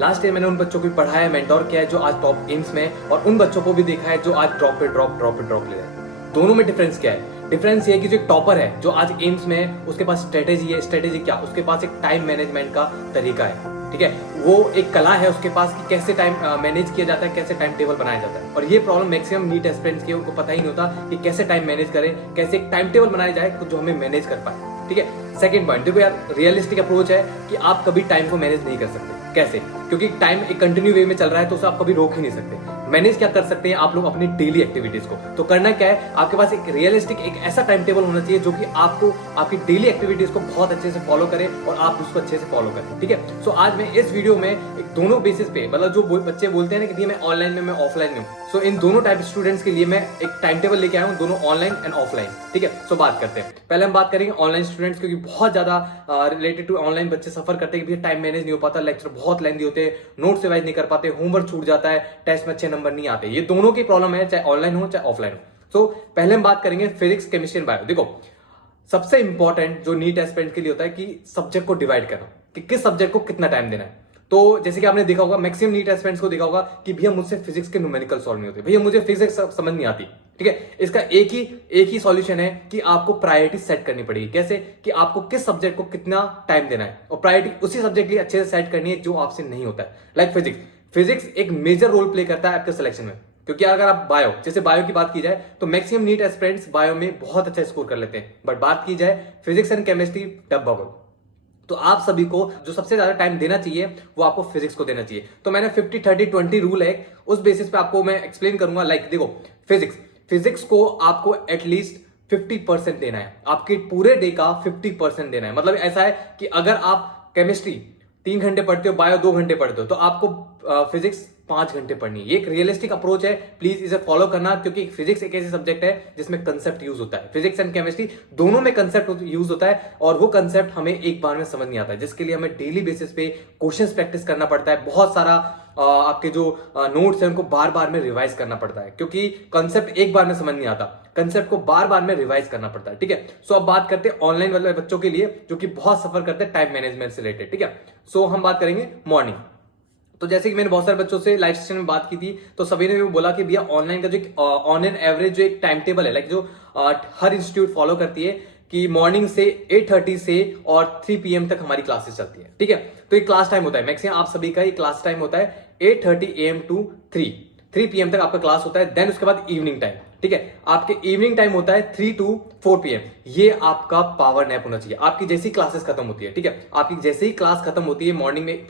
Last year मैंने उन बच्चों को भी पढ़ाया है, मेंटोर किया है जो आज टॉप एम्स में है, और उन बच्चों को भी देखा है जो आज ड्रॉप पे ड्रॉप ले रहे हैं। दोनों में डिफरेंस क्या है? डिफरेंस ये है कि जो एक टॉपर है जो आज एम्स में है, उसके पास स्ट्रेटेजी है। स्ट्रेटेजी क्या? उसके पास एक टाइम मैनेजमेंट का तरीका है, ठीक है। वो एक कला है उसके पास कि कैसे टाइम मैनेज किया जाता है, कैसे टाइम टेबल बनाया जाता है। और ये प्रॉब्लम मैक्सिमम नीट एस्पिरेंट्स की, उनको पता ही नहीं होता कि कैसे टाइम मैनेज करें, कैसे एक टाइम टेबल बनाया जाए जो हमें मैनेज कर पाए, ठीक है। सेकंड पॉइंट देखो यार, रियलिस्टिक अप्रोच है कि आप कभी टाइम को मैनेज नहीं कर सकते। कैसे? क्योंकि टाइम एक कंटिन्यू वे में चल रहा है तो उसे आप कभी रोक ही नहीं सकते। मैनेज क्या कर सकते हैं आप लोग? अपनी डेली एक्टिविटीज को। तो करना क्या है, आपके पास एक रियलिस्टिक एक ऐसा टाइम टेबल होना चाहिए जो कि आपको आपकी डेली एक्टिविटीज को बहुत अच्छे से फॉलो करे और आप उसको अच्छे से फॉलो करें, ठीक है। सो आज मैं इस वीडियो में एक दोनों बेसिस पे, मतलब जो बच्चे बोलते हैं ना कि मैं ऑनलाइन में, मैं ऑफलाइन में हूँ, सो इन दोनों टाइप स्टूडेंट्स के लिए मैं एक टाइम टेबल लेके आया हूँ, दोनों ऑनलाइन एंड ऑफलाइन, ठीक है। सो बात करते हैं। पहले हम बात करेंगे ऑनलाइन स्टूडेंट्स, क्योंकि बहुत ज्यादा रिलेटेड टू ऑनलाइन बच्चे सफर करते हैं कि टाइम मैनेज नहीं हो पाता, लेक्चर बहुत लेंथी होते हैं, नोट्स रिवाइज नहीं कर पाते, होमवर्क छूट जाता है, टेस्ट में अच्छे नंबर नहीं आते। ये दोनों की प्रॉब्लम है, चाहे ऑनलाइन हो चाहे ऑफलाइन हो। सो पहले हम बात करेंगे फिजिक्स, केमिस्ट्री एंड बायो। देखो, सबसे इंपॉर्टेंट जो नीट एस्पिरेंट के लिए होता है कि सब्जेक्ट को डिवाइड करना, कि किस सब्जेक्ट को कितना टाइम देना है। तो जैसे कि आपने देखा होगा, मैक्सिमम नीट एस्पिरेंट्स को देखा होगा कि भैया मुझसे फिजिक्स के न्यूमेरिकल सॉल्व नहीं होते, भैया मुझे फिजिक्स समझ नहीं आती, ठीक है। इसका एक ही सॉल्यूशन है कि आपको प्रायोरिटी सेट करनी पड़ेगी। कैसे? कि आपको किस सब्जेक्ट को कितना टाइम देना है, और प्रायोरिटी उसी सब्जेक्ट के लिए अच्छे से सेट करनी है जो आपसे नहीं होता है। लाइक फिजिक्स एक मेजर रोल प्ले करता है आपके सिलेक्शन में, क्योंकि अगर आप बायो, जैसे बायो की बात की जाए तो मैक्सिमम नीट एस्पिरेंट्स बायो में बहुत अच्छा स्कोर कर लेते हैं, बट बात की जाए फिजिक्स एंड केमिस्ट्री डब्बा बल। तो आप सभी को जो सबसे ज्यादा टाइम देना चाहिए वो आपको फिजिक्स को देना चाहिए। तो मैंने 50-30-20 रूल है, उस बेसिस पे आपको मैं एक्सप्लेन करूंगा। लाइक देखो, फिजिक्स को आपको एटलीस्ट 50% देना है, आपके पूरे डे का 50% देना है। मतलब ऐसा है कि अगर आप केमिस्ट्री 3 घंटे पढ़ते हो, बायो 2 घंटे पढ़ते हो, तो आपको फिजिक्स 5 घंटे पढ़नी है। ये एक रियलिस्टिक अप्रोच है, प्लीज इसे फॉलो करना, क्योंकि फिजिक्स एक ऐसी सब्जेक्ट है जिसमें कंसेप्ट यूज होता है। फिजिक्स एंड केमिस्ट्री दोनों में कंसेप्ट यूज होता है, और वो कंसेप्ट हमें एक बार में समझ नहीं आता है, जिसके लिए हमें डेली बेसिस पे क्वेश्चंस प्रैक्टिस करना पड़ता है। बहुत सारा आपके जो नोट्स है उनको बार बार में रिवाइज करना पड़ता है, क्योंकि कंसेप्ट एक बार में समझ नहीं आता, कंसेप्ट को बार बार में रिवाइज करना पड़ता है, ठीक है। सो अब बात करते हैं ऑनलाइन वाले बच्चों के लिए जो कि बहुत सफर करते हैं टाइम मैनेजमेंट से रिलेटेड, ठीक है। सो हम बात करेंगे मॉर्निंग। तो जैसे कि मैंने बहुत सारे बच्चों से लाइव सेशन में बात की थी, तो सभी ने भी बोला कि भैया ऑनलाइन का जो ऑन एन एवरेज जो एक टाइम टेबल है, लाइक जो हर इंस्टीट्यूट फॉलो करती है कि मॉर्निंग से 8:30 से और 3 PM तक हमारी क्लासेस चलती है, ठीक है। तो ये क्लास टाइम होता है, मैक्सिमम आप सभी का ये क्लास टाइम होता है 8:30 AM टू 3 PM तक आपका क्लास होता है। देन उसके बाद इवनिंग टाइम, ठीक है। आपके इवनिंग टाइम होता है 3 to 4 PM। ये आपका पावर नैप होना चाहिए आपकी जैसी क्लासेस खत्म होती है, ठीक है। आपकी जैसे ही क्लास खत्म होती है मॉर्निंग में,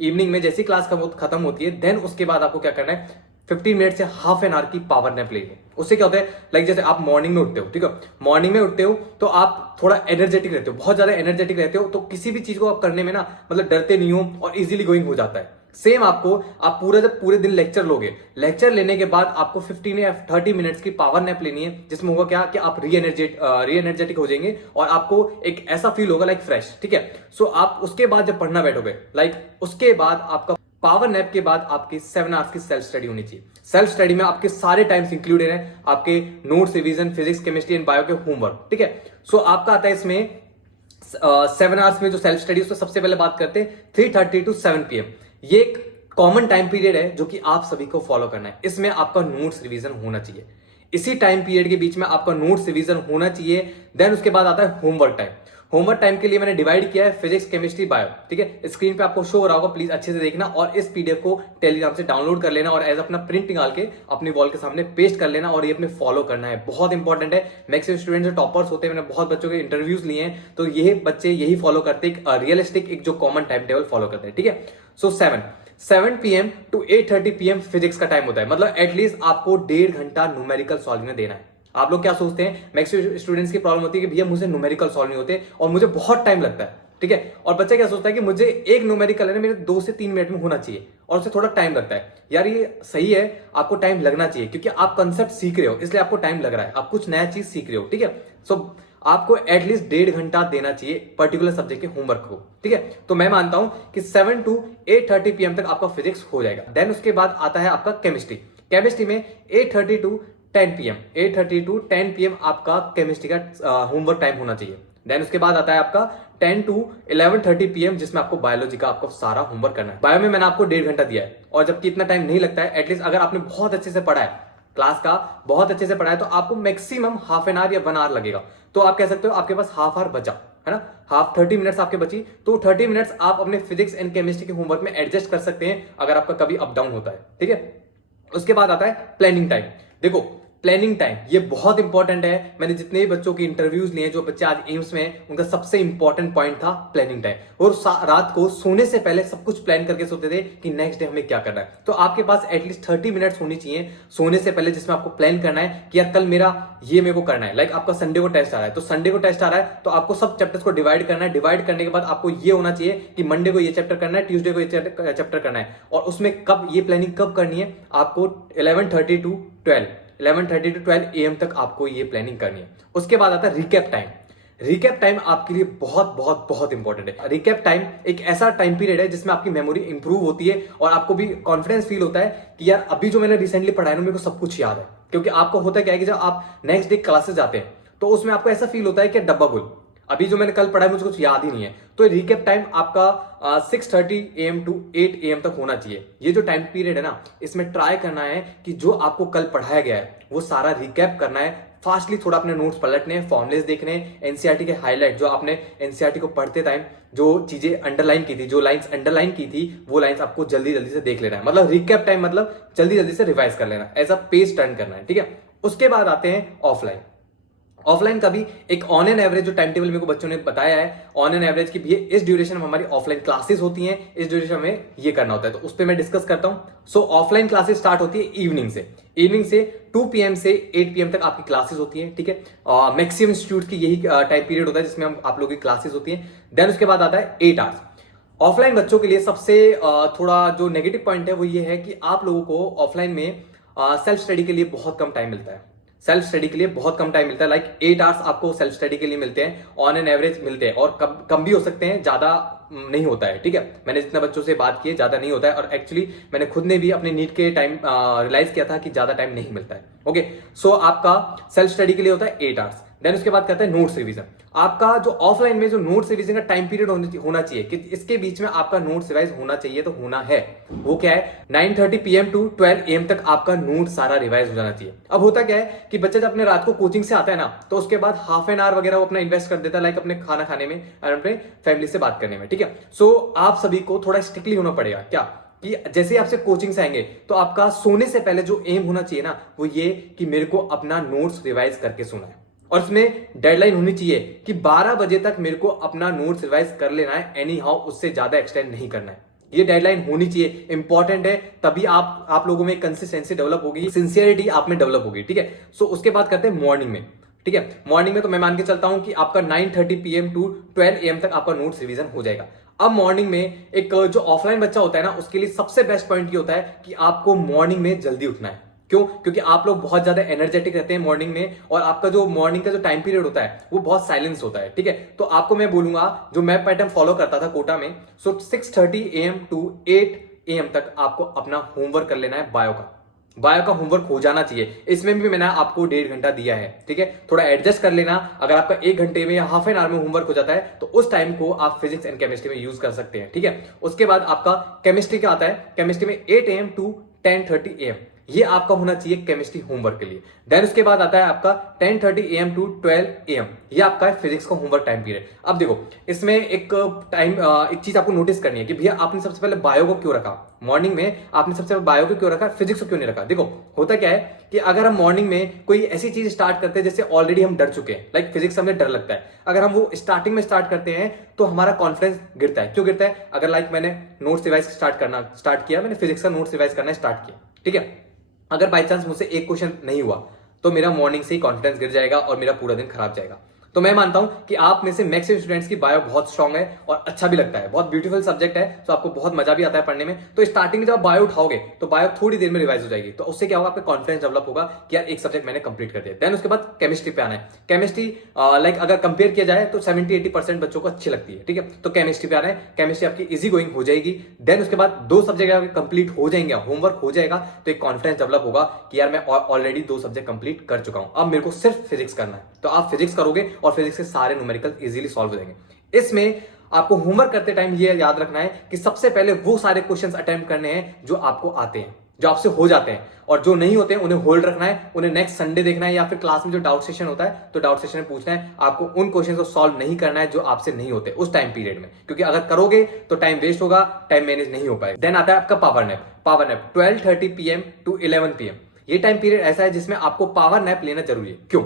इवनिंग में जैसी क्लास खत्म होती है, देन उसके बाद आपको क्या करना है, 15 मिनट से हाफ एन आवर की पावर नैप लेनी है। उससे क्या होता है, लाइक जैसे आप मॉर्निंग में उठते हो, ठीक है, मॉर्निंग में उठते हो तो आप थोड़ा एनर्जेटिक रहते हो, बहुत ज्यादा एनर्जेटिक रहते हो, तो किसी भी चीज को आप करने में ना, मतलब डरते नहीं हो और इजीली गोइंग हो जाता है। सेम आपको, आप पूरे दिन लेक्चर लोगे, लेक्चर लेने के बाद आपको 15 या 30 मिनट्स की पावर नैप लेनी है, जिसमें होगा क्या कि आप री एनर्जेटिक हो जाएंगे और आपको एक ऐसा फील होगा लाइक फ्रेश, ठीक है। सो आप उसके बाद जब पढ़ना बैठोगे, लाइक उसके बाद आपका पावर नैप के बाद आपकी 7 आवर्स की सेल्फ स्टडी होनी चाहिए। सेल्फ स्टडी में आपके सारे टाइम्स इंक्लूडेड हैं, आपके notes revision, physics, chemistry and bio के होमवर्क, ठीक है। सो आपका आता है इसमें 7 आवर्स में जो सेल्फ स्टडी, उसमें सबसे पहले बात करते हैं 3:30 to 7 PM। ये एक कॉमन टाइम पीरियड है जो कि आप सभी को फॉलो करना है। इसमें आपका नोट्स रिवीजन होना चाहिए, इसी टाइम पीरियड के बीच में आपका नोट्स रिवीजन होना चाहिए। देन उसके बाद आता है होमवर्क टाइम। होमवर्क टाइम के लिए मैंने डिवाइड किया है फिजिक्स, केमिस्ट्री, बायो, ठीक है। स्क्रीन पे आपको शो हो रहा होगा, प्लीज अच्छे से देखना, और इस पीडीएफ को टेलीग्राम से डाउनलोड कर लेना और एज अपना प्रिंट निकाल के अपनी वॉल के सामने पेस्ट कर लेना, और ये अपने फॉलो करना है, बहुत इंपॉर्टेंट है। मैक्सिमम स्टूडेंट जो टॉपर्स होते हैं, मैंने बहुत बच्चों के इंटरव्यूज लिए हैं, तो ये बच्चे यही फॉलो करते हैं, रियलिस्टिक एक जो कॉमन टाइम टेबल फॉलो करते हैं, ठीक है। सो 7 PM to 8:30 PM फिजिक्स का टाइम होता है, मतलब एटलीस्ट आपको 1.5 घंटा न्यूमेरिकल सॉल्व में देना है। आप लोग क्या सोचते हैं, मैक्सिमम स्टूडेंट्स की प्रॉब्लम होती है कि भैया मुझे न्यूमेरिकल सॉल्व नहीं होते और मुझे बहुत टाइम लगता है, ठीक है। और बच्चा क्या सोचता है कि मुझे एक न्यूमेरिकल है ना मेरे 2 से 3 मिनट में होना चाहिए और उसे थोड़ा टाइम लगता है। यार ये सही है, आपको टाइम लगना चाहिए, क्योंकि आप कंसेप्ट सीख रहे हो इसलिए आपको टाइम लग रहा है, आप कुछ नया चीज सीख रहे हो, ठीक है। सो आपको एटलीस्ट 1.5 घंटा देना चाहिए पर्टिकुलर सब्जेक्ट के होमवर्क को, ठीक है। तो मैं मानता हूं कि 7 to 8:30 PM तक आपका फिजिक्स हो जाएगा। देन उसके बाद आता है आपका केमिस्ट्री में 8:30 to 10 PM 8:30 to 10 PM आपका केमिस्ट्री का होमवर्क टाइम होना चाहिए। देन उसके बाद आता है आपका 10 to 11:30 PM, जिसमें आपको बायोलॉजी का आपको सारा होमवर्क करना है। बायो में मैंने आपको 1.5 घंटा दिया है, और जबकि इतना टाइम नहीं लगता है, एटलीस्ट अगर आपने बहुत अच्छे से पढ़ा है, क्लास का बहुत अच्छे से पढ़ा है, तो आपको मैक्सिमम हाफ एन आवर या 1 आवर लगेगा। तो आप कह सकते हो आपके पास हाफ आवर बचा है ना, हाफ 30 मिनट्स आपके बची, तो 30 मिनट्स आप अपने फिजिक्स एंड केमिस्ट्री के होमवर्क में एडजस्ट कर सकते हैं अगर आपका कभी अप डाउन होता है, ठीक है। उसके बाद आता है प्लानिंग टाइम। देखो प्लानिंग टाइम ये बहुत इंपॉर्टेंट है। मैंने जितने भी बच्चों की इंटरव्यूज लिए, जो बच्चे आज एम्स में हैं, उनका सबसे इंपॉर्टेंट पॉइंट था प्लानिंग टाइम। और रात को सोने से पहले सब कुछ प्लान करके सोते थे कि नेक्स्ट डे हमें क्या करना है। तो आपके पास एटलीस्ट 30 मिनट्स होनी चाहिए सोने से पहले, जिसमें आपको प्लान करना है कि यार कल मेरा ये मेरे को करना है। लाइक आपका संडे को टेस्ट आ रहा है, तो संडे को टेस्ट आ रहा है तो आपको सब चैप्टर्स को डिवाइड करना है। डिवाइड करने के बाद आपको ये होना चाहिए कि मंडे को ये चैप्टर करना है, ट्यूसडे को ये चैप्टर करना है, और उसमें कब ये प्लानिंग कब करनी है आपको 11:30 to 12 AM तक आपको ये प्लानिंग करनी है। उसके बाद आता है रिकैप टाइम। रिकैप टाइम आपके लिए बहुत बहुत बहुत इंपॉर्टेंट है। रिकैप टाइम एक ऐसा टाइम पीरियड है जिसमें आपकी मेमोरी इंप्रूव होती है और आपको भी कॉन्फिडेंस फील होता है कि यार अभी जो मैंने रिसेंटली पढ़ा है ना, मेरे को सब कुछ याद है। क्योंकि आपको होता क्या है कि जब आप नेक्स्ट डे क्लासेस जाते हैं तो उसमें आपको ऐसा फील होता है कि डब्बा गुल, अभी जो मैंने कल पढ़ा है मुझे कुछ याद ही नहीं है। तो रिकैप टाइम आपका 6:30 AM to 8 AM तक होना चाहिए। ये जो टाइम पीरियड है ना, इसमें ट्राई करना है कि जो आपको कल पढ़ाया गया है वो सारा रिकैप करना है। फास्टली थोड़ा अपने नोट्स पलटने हैं, फॉर्मुलेस देखने हैं, एनसीईआरटी के हाईलाइट, जो आपने एनसीईआरटी को पढ़ते टाइम जो चीजें अंडरलाइन की थी, जो लाइंस अंडरलाइन की थी, वो लाइंस आपको जल्दी जल्दी से देख लेना है। मतलब रिकैप टाइम मतलब जल्दी जल्दी से रिवाइज कर लेना, ऐसा पेज टर्न करना है, ठीक है। उसके बाद आते हैं ऑफलाइन। ऑफलाइन का भी एक ऑन एन एवरेज जो टाइम टेबल मेरे को बच्चों ने बताया है, ऑन एन एवरेज की भी इस ड्यूरेशन में हमारी ऑफलाइन क्लासेस होती हैं, इस ड्यूरेशन में ये करना होता है, तो उस पर मैं डिस्कस करता हूं। सो ऑफलाइन क्लासेस स्टार्ट होती है इवनिंग से 2 PM से 8 PM तक आपकी क्लासेस होती है, ठीक है। मैक्सिमम इंस्टीट्यूट की यही टाइम पीरियड होता है जिसमें आप लोगों की क्लासेस होती है। देन उसके बाद आता है 8 आवर्स। ऑफलाइन बच्चों के लिए सबसे थोड़ा जो नेगेटिव पॉइंट है वो ये है कि आप लोगों को ऑफलाइन में सेल्फ स्टडी के लिए बहुत कम टाइम मिलता है। सेल्फ स्टडी के लिए बहुत कम टाइम मिलता है। लाइक 8 आवर्स आपको सेल्फ स्टडी के लिए मिलते हैं, ऑन एन एवरेज मिलते हैं, और कम भी हो सकते हैं, ज्यादा नहीं होता है, ठीक है। मैंने जितना बच्चों से बात की है ज्यादा नहीं होता है, और एक्चुअली मैंने खुद ने भी अपने नीट के टाइम रियलाइज किया था कि ज्यादा टाइम नहीं मिलता है। ओके, सो आपका सेल्फ स्टडी के लिए होता है 8 आवर्स। देन उसके बाद कहते हैं नोट्स रिवीजन। आपका जो ऑफलाइन में जो नोट्स रिवीजन का टाइम पीरियड होना चाहिए कि इसके बीच में आपका नोट्स रिवाइज होना चाहिए, तो होना है वो क्या है 9:30 PM to 12 AM तक आपका नोट सारा रिवाइज हो जाना चाहिए। अब होता क्या है कि बच्चा जब अपने रात को कोचिंग से आता है ना, तो उसके बाद हाफ एन आवर वगैरह वो अपना इन्वेस्ट कर देता है, लाइक अपने खाना खाने में और अपने फैमिली से बात करने में, ठीक है। सो आप सभी को थोड़ा स्ट्रिक्टली होना पड़ेगा, क्या कि जैसे ही आपसे कोचिंग से आएंगे तो आपका सोने से पहले जो एम होना चाहिए ना, वो ये कि मेरे को अपना नोट्स रिवाइज करके सोना है, और इसमें डेडलाइन होनी चाहिए कि 12 बजे तक मेरे को अपना नोट्स रिवाइज कर लेना है, एनी हाउ उससे ज्यादा एक्सटेंड नहीं करना है। ये डेडलाइन होनी चाहिए, इंपॉर्टेंट है, तभी आप लोगों में कंसिस्टेंसी डेवलप होगी, सिंसियरिटी आप में डेवलप होगी, ठीक है। सो उसके बाद करते हैं मॉर्निंग में, ठीक है। मॉर्निंग में तो मैं मान के चलता हूं कि आपका 9:30 PM to 12 AM तक आपका नोट्स रिवीजन हो जाएगा। अब मॉर्निंग में एक जो ऑफलाइन बच्चा होता है ना, उसके लिए सबसे बेस्ट पॉइंट ये होता है कि आपको मॉर्निंग में जल्दी उठना है। क्यों? क्योंकि आप लोग बहुत ज्यादा एनर्जेटिक रहते हैं मॉर्निंग में, और आपका जो मॉर्निंग का जो टाइम पीरियड होता है वो बहुत साइलेंस होता है, ठीक है। तो आपको मैं बोलूंगा जो मैं पैटर्न फॉलो करता था कोटा में, सो 6:30 AM to 8 AM तक आपको अपना होमवर्क कर लेना है। बायो का होमवर्क हो जाना चाहिए। इसमें भी मैंने आपको 1.5 घंटा दिया है, ठीक है। थोड़ा एडजस्ट कर लेना, अगर आपका 1 घंटे में या हाफ एन आवर में होमवर्क हो जाता है तो उस टाइम को आप फिजिक्स एंड केमिस्ट्री में यूज कर सकते हैं, ठीक है। उसके बाद आपका केमिस्ट्री का आता है, केमिस्ट्री में 8 AM to 10:30 AM, ये आपका होना चाहिए केमिस्ट्री होमवर्क के लिए। देन उसके बाद आता है आपका 10:30 AM to 12 AM, ये आपका है फिजिक्स का होमवर्क टाइम पीरियड। अब देखो इसमें एक चीज आपको नोटिस करनी है कि भैया आपने सबसे पहले बायो को क्यों रखा मॉर्निंग में, आपने सबसे पहले बायो को क्यों रखा, फिजिक्स को क्यों नहीं रखा। देखो होता क्या है कि अगर हम मॉर्निंग में कोई ऐसी चीज स्टार्ट करते हैं जैसे ऑलरेडी हम डर चुके हैं, लाइक फिजिक्स हमें डर लगता है, अगर हम वो स्टार्टिंग में स्टार्ट करते हैं तो हमारा कॉन्फिडेंस गिरता है। क्यों गिरता है? अगर लाइक मैंने नोट्स रिवाइज स्टार्ट किया, मैंने फिजिक्स का नोट्स रिवाइज करना स्टार्ट किया, ठीक है। अगर बाई चांस मुझसे एक क्वेश्चन नहीं हुआ तो मेरा मॉर्निंग से ही कॉन्फिडेंस गिर जाएगा और मेरा पूरा दिन खराब जाएगा। तो मैं मानता हूं कि आप में से मैक्सिमम स्टूडेंट्स की बायो बहुत स्ट्रांग है और अच्छा भी लगता है, बहुत ब्यूटीफुल सब्जेक्ट है, तो आपको बहुत मजा भी आता है पढ़ने में। तो स्टार्टिंग में जब आप बायो उठाओगे तो बायो थोड़ी देर में रिवाइज हो जाएगी, तो उससे क्या होगा, आपका कॉन्फिडेंस डेवलप होगा कि यार एक सब्जेक्ट मैंने कंप्लीट कर दिया। देन उसके बाद केमिस्ट्री पे आना है। केमिस्ट्री लाइक अगर कंपेयर किया जाए तो 70-80% बच्चों को अच्छी लगती है, ठीक है। तो केमिस्ट्री पे आना है, केमिस्ट्री आपकी इजी गोइंग हो जाएगी। देन उसके बाद 2 सब्जेक्ट आपके कंप्लीट हो जाएंगे, होमवर्क हो जाएगा, तो एक कॉन्फिडेंस डेवलप होगा कि यार मैं ऑलरेडी 2 सब्जेक्ट कंप्लीट कर चुका हूं, अब मेरे को सिर्फ फिजिक्स करना है। तो आप फिजिक्स करोगे और फिजिक्स के सारे न्यूमेरिकल इजीली सॉल्व हो जाएंगे। इसमें आपको होमवर्क करते टाइम ये याद रखना है कि सबसे पहले वो सारे क्वेश्चंस अटेम्प्ट करने हैं जो आपको आते हैं, जो आपसे हो जाते हैं, और जो नहीं होते हैं उन्हें होल्ड रखना है, उन्हें नेक्स्ट संडे देखना है, या फिर क्लास में जो डाउट सेशन होता है तो डाउट सेशन में पूछना है। आपको उन क्वेश्चन को सॉल्व नहीं करना है जो आपसे नहीं होते उस टाइम पीरियड में, क्योंकि अगर करोगे तो टाइम वेस्ट होगा, टाइम मैनेज नहीं हो पाएगा। देन आता है आपका power nap. Power nap 12:30 PM to 11 PM। ये टाइम पीरियड ऐसा है जिसमें आपको पावर नैप लेना जरूरी है। क्यों?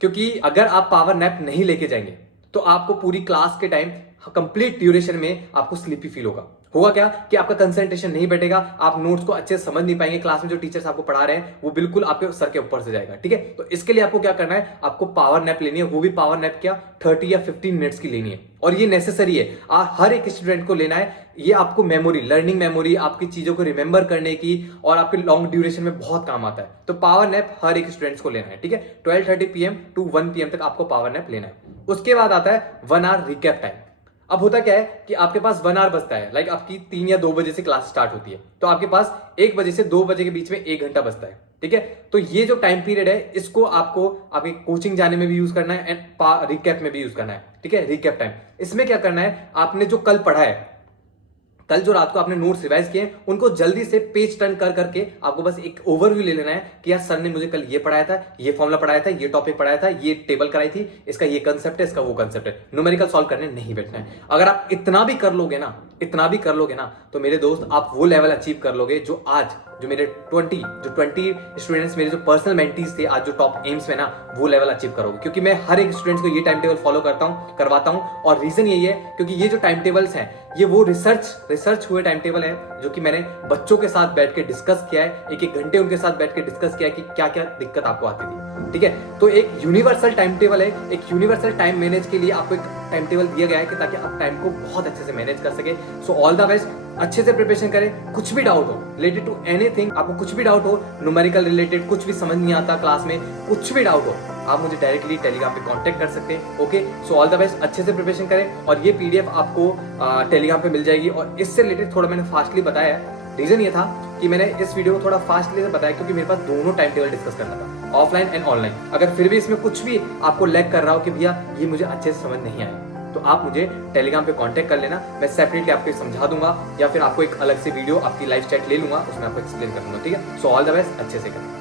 क्योंकि अगर आप पावर नैप नहीं लेके जाएंगे तो आपको पूरी क्लास के टाइम कंप्लीट ड्यूरेशन में आपको स्लीपी फील होगा क्या कि आपका कंसंट्रेशन नहीं बैठेगा, आप नोट्स को अच्छे से समझ नहीं पाएंगे, क्लास में जो टीचर्स आपको पढ़ा रहे हैं वो बिल्कुल आपके सर के ऊपर से जाएगा। ठीक है, तो इसके लिए आपको क्या करना है, आपको पावर नैप लेनी है, वो भी पावर नैप क्या 30 या 15 मिनट्स की लेनी है, और ये नेसेसरी है, हर एक स्टूडेंट को लेना है। ये आपको मेमोरी, लर्निंग मेमोरी, आपकी चीजों को रिमेंबर करने की और आपके लॉन्ग ड्यूरेशन में बहुत काम आता है। तो पावर नैप हर एक स्टूडेंट्स को लेना है। ठीक है, 12:30 PM to 1 PM तक आपको पावर नैप लेना है। उसके बाद आता है 1 आवर रिकैप टाइम। अब होता क्या है कि आपके पास 1 आवर बचता है, लाइक आपकी 3 या 2 बजे से क्लास स्टार्ट होती है, तो आपके पास 1 बजे से 2 बजे के बीच में 1 घंटा बचता है। ठीक है, तो ये जो टाइम पीरियड है इसको आपको आपके कोचिंग जाने में भी यूज करना है एंड रिकैप में भी यूज करना है। ठीक है, रिकैप टाइम, इसमें क्या करना है, आपने जो कल पढ़ा है, कल जो रात को आपने नोट्स रिवाइज किए उनको जल्दी से पेज टर्न कर करके आपको बस एक ओवरव्यू ले लेना है कि यार सर ने मुझे कल ये पढ़ाया था, ये फॉर्मूला पढ़ाया था, ये टॉपिक पढ़ाया था, ये टेबल कराई थी, इसका ये कंसेप्ट है, इसका वो कंसेप्ट है। न्यूमेरिकल सॉल्व करने नहीं बैठना है। अगर आप इतना भी कर लोगे ना, इतना भी कर लोगे ना, तो मेरे दोस्त आप वो लेवल अचीव कर लोगे जो आज जो मेरे 20 स्टूडेंट्स मेरे जो पर्सनल मेंटीज थे आज जो टॉप एम्स में ना, वो लेवल अचीव करोगे। क्योंकि मैं हर एक स्टूडेंट्स को ये टाइम टेबल फॉलो करवाता हूं, और रीजन यही है क्योंकि ये जो टाइम टेबल्स हैं ये वो रिसर्च हुए टाइम टेबल है जो कि मैंने बच्चों के साथ बैठ के डिस्कस किया है, एक एक घंटे उनके साथ बैठ के डिस्कस किया है कि क्या क्या दिक्कत आपको आती थी। ठीक है, तो एक यूनिवर्सल टाइम टेबल है, एक यूनिवर्सल टाइम मैनेज के लिए आपको एक टाइम टेबल दिया गया है कि ताकि आप टाइम को बहुत अच्छे से मैनेज कर सके। सो ऑल द बेस्ट, अच्छे से प्रिपरेशन करें। कुछ भी डाउट हो रिलेटेड टू एनीथिंग, आपको कुछ भी डाउट हो न्यूमेरिकल रिलेटेड, कुछ भी समझ नहीं आता क्लास में, कुछ भी डाउट हो, आप मुझे डायरेक्टली टेलीग्राम पे कांटेक्ट कर सकते हैं। Okay, so all the best, अच्छे से प्रिपरेशन करें, और ये पीडीएफ आपको टेलीग्राम पे मिल जाएगी। और इससे रिलेटेड थोड़ा मैंने फास्टली बताया है, रीजन ये था कि मैंने इस वीडियो को थोड़ा फास्टली से बताया क्योंकि मेरे पास दोनों टाइम टेबल डिस्कस करना था, ऑफलाइन एंड ऑनलाइन। अगर फिर भी इसमें कुछ भी आपको लैग कर रहा हो कि भैया ये मुझे अच्छे से समझ नहीं आया, तो आप मुझे टेलीग्राम पे कांटेक्ट कर लेना, मैं सेपरेटली आपको समझा दूंगा, या फिर आपको एक अलग से वीडियो आपकी लाइव चैट ले लूंगा, उसमें आपको एक्सप्लेन कर दूंगा। ठीक है, सो ऑल द बेस्ट, अच्छे से करें।